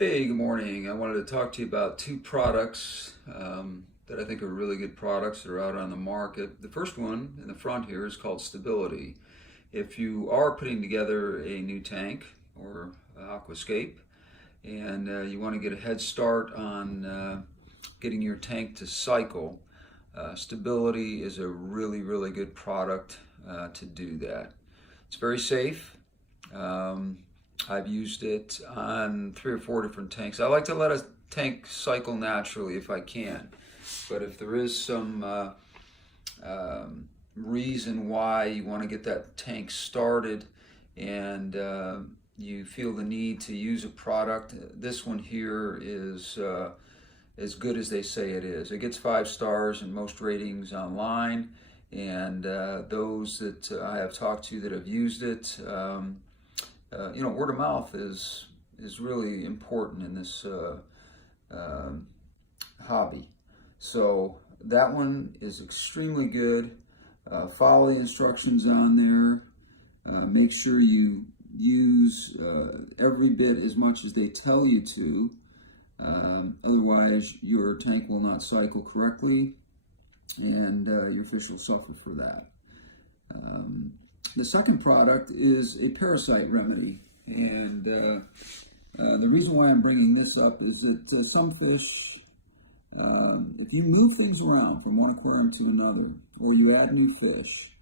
Hey, good morning. I wanted to talk to you about two products that I think are really good products that are out on the market. The first one in the front here is called Stability. If you are putting together a new tank or aquascape and you want to get a head start on getting your tank to cycle, Stability is a really, really good product to do that. It's very safe. Um, I've used it on 3 or 4 different tanks. I like to let a tank cycle naturally if I can, but if there is some reason why you want to get that tank started and you feel the need to use a product, this one here is as good as they say it is. It gets 5 stars in most ratings online, and those that I have talked to that have used it, word of mouth is really important in this hobby. So that one is extremely good. Follow the instructions on there. Make sure you use every bit as much as they tell you to. Otherwise, your tank will not cycle correctly, and your fish will suffer for that. The second product is a parasite remedy, and the reason why I'm bringing this up is that some fish, if you move things around from one aquarium to another, or you add new fish,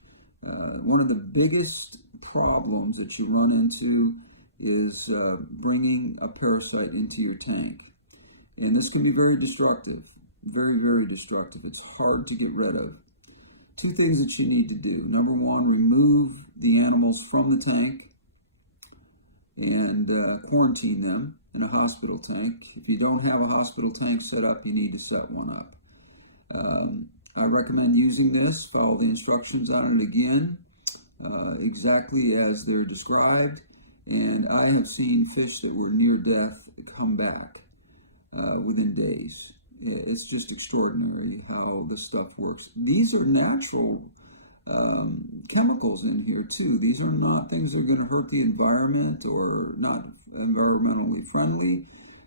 one of the biggest problems that you run into is bringing a parasite into your tank. And this can be very destructive, very, very destructive. It's hard to get rid of. Two things that you need to do. Number one, remove the animals from the tank and quarantine them in a hospital tank. If you don't have a hospital tank set up, you need to set one up. I recommend using this. Follow the instructions on it again, exactly as they're described. And I have seen fish that were near death come back within days. It's just extraordinary how this stuff works. These are natural chemicals in here too. These are not things that are going to hurt the environment or not environmentally friendly.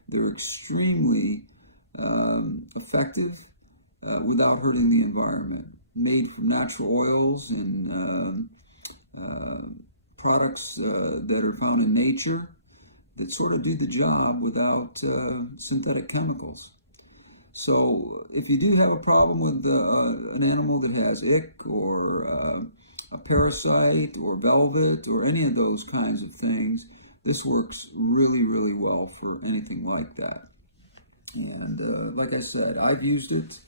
They're extremely effective without hurting the environment. Made from natural oils and products that are found in nature that sort of do the job without synthetic chemicals. So if you do have a problem with an animal that has ick or a parasite or velvet or any of those kinds of things, this works really, really well for anything like that. And like I said, I've used it.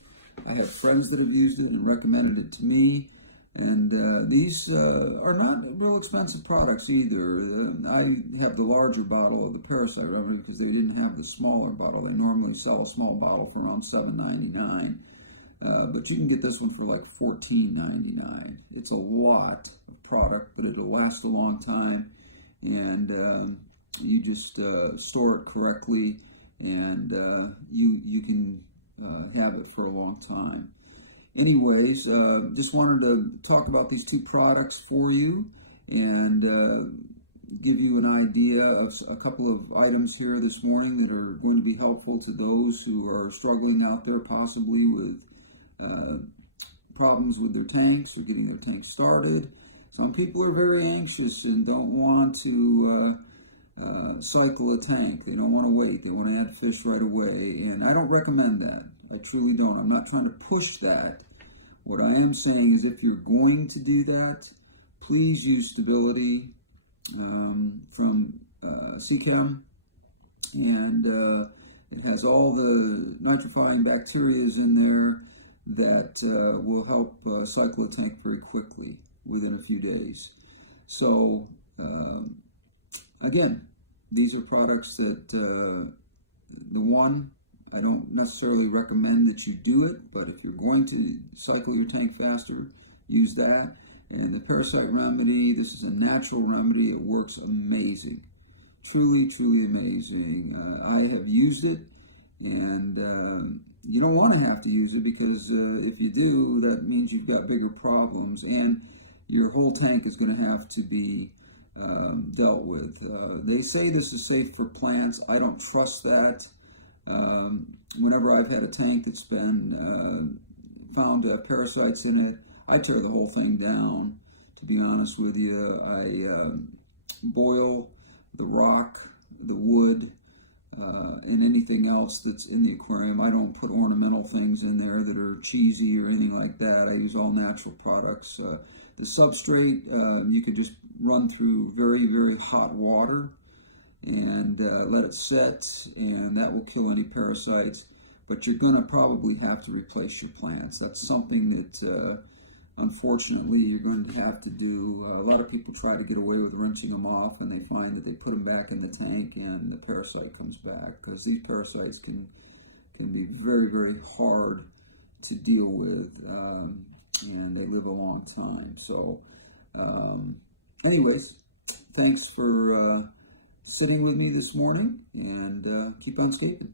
I have friends that have used it and recommended it to me. And these are not real expensive products either. I have the larger bottle of the parasite remedy because they didn't have the smaller bottle. They normally sell a small bottle for around $7.99. But you can get this one for like $14.99. It's a lot of product, but it'll last a long time. And you just store it correctly, and you can have it for a long time. Anyways, just wanted to talk about these two products for you and give you an idea of a couple of items here this morning that are going to be helpful to those who are struggling out there possibly with problems with their tanks or getting their tanks started. Some people are very anxious and don't want to cycle a tank. They don't want to wait. They want to add fish right away, and I don't recommend that. I truly don't. I'm not trying to push that. What I am saying is if you're going to do that, please use Stability from Seachem, and it has all the nitrifying bacteria in there that will help cycle a tank very quickly within a few days. So again, these are products that I don't necessarily recommend that you do it, but if you're going to cycle your tank faster, use that. And the parasite remedy, this is a natural remedy. It works amazing. Truly, truly amazing. I have used it, and you don't want to have to use it because if you do, that means you've got bigger problems, and your whole tank is going to have to be dealt with. They say this is safe for plants. I don't trust that. Whenever I've had a tank that's been found to have parasites in it, I tear the whole thing down. To be honest with you, I boil the rock, the wood, and anything else that's in the aquarium. I don't put ornamental things in there that are cheesy or anything like that. I use all natural products. The substrate, you could just run through very, very hot water and let it set, and that will kill any parasites. But you're going to probably have to replace your plants. That's something that unfortunately you're going to have to do. A lot of people try to get away with rinsing them off, and they find that they put them back in the tank and the parasite comes back, because these parasites can be very, very hard to deal with, and they live a long time. So anyways, thanks for sitting with me this morning, and keep on scaping.